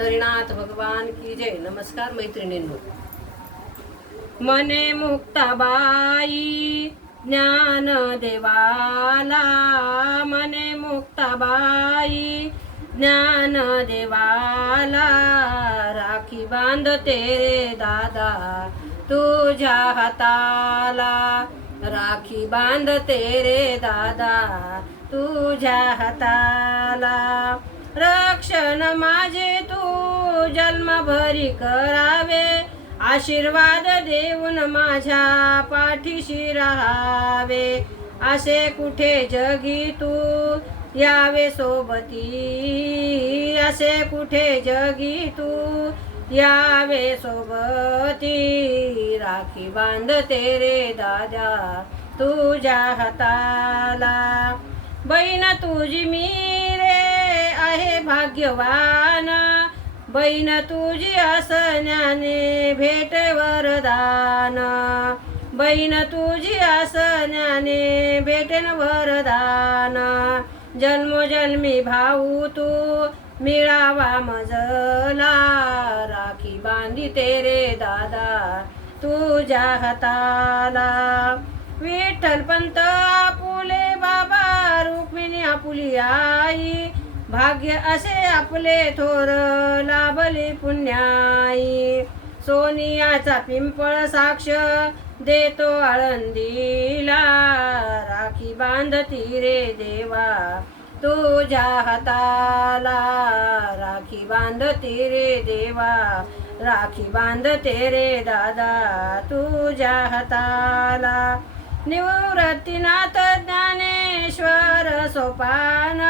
पंढरीनाथ भगवान की जय। नमस्कार मैत्रिणींनो. मने मुक्ताबाई ज्ञान देवाला, मने मुक्ताबाई ज्ञान देवाला, राखी बांधते रे दादा तुझ्या हाताला, राखी बांधते रे दादा तुझ्या हाताला, रक्षण माझे तू जन्मभरी करावे, आशीर्वाद देऊन माझ्या पाठीशी राहावे, असे कुठे जगी तू यावे सोबती, असे कुठे जगी तू यावे सोबती, राखी बांधते रे दादा तुझ्या हाताला, बहीण तुझी मी रे आहे भाग्यवान, बहीण तुझी असण्याने भेट वरदान, बहीण तुझी असण्याने भेटेन वरदान, जन्मोजन्मी भाऊ तू मिळावा मजला, राखी बांधिते रे दादा तुझ्या हाताला, विठ्ठल पंत आपुले बाबा, रुक्मिणी आपुली आई, भाग्य असे आपले थोर लाभले पुण्याई, सोनियाचा पिंपळ साक्ष देतो आळंदीला, राखी बांधती रे देवा तुझ्या हाताला, राखी बांधती रे देवा, राखी बांधते रे दादा तुझ्या हाताला, निवृत्तीनाथ ज्ञानेश्वर सोपान,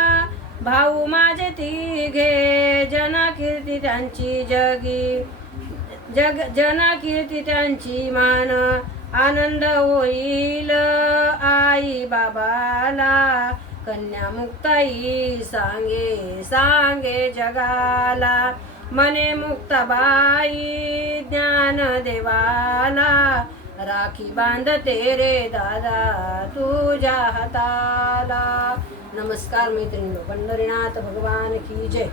भाऊ माझे तिघे जनकीर्ती त्यांची जगी, जनकीर्ती त्यांची मान, आनंद होईल आई बाबाला, कन्या मुक्ताई सांगे सांगे जगाला, मने मुक्ताबाई ज्ञान देवाला, राखी बांधते रे दादा तुझ्या हाताला. नमस्कार मैत्रिणींनो. पंढरीनाथ भगवान की जय.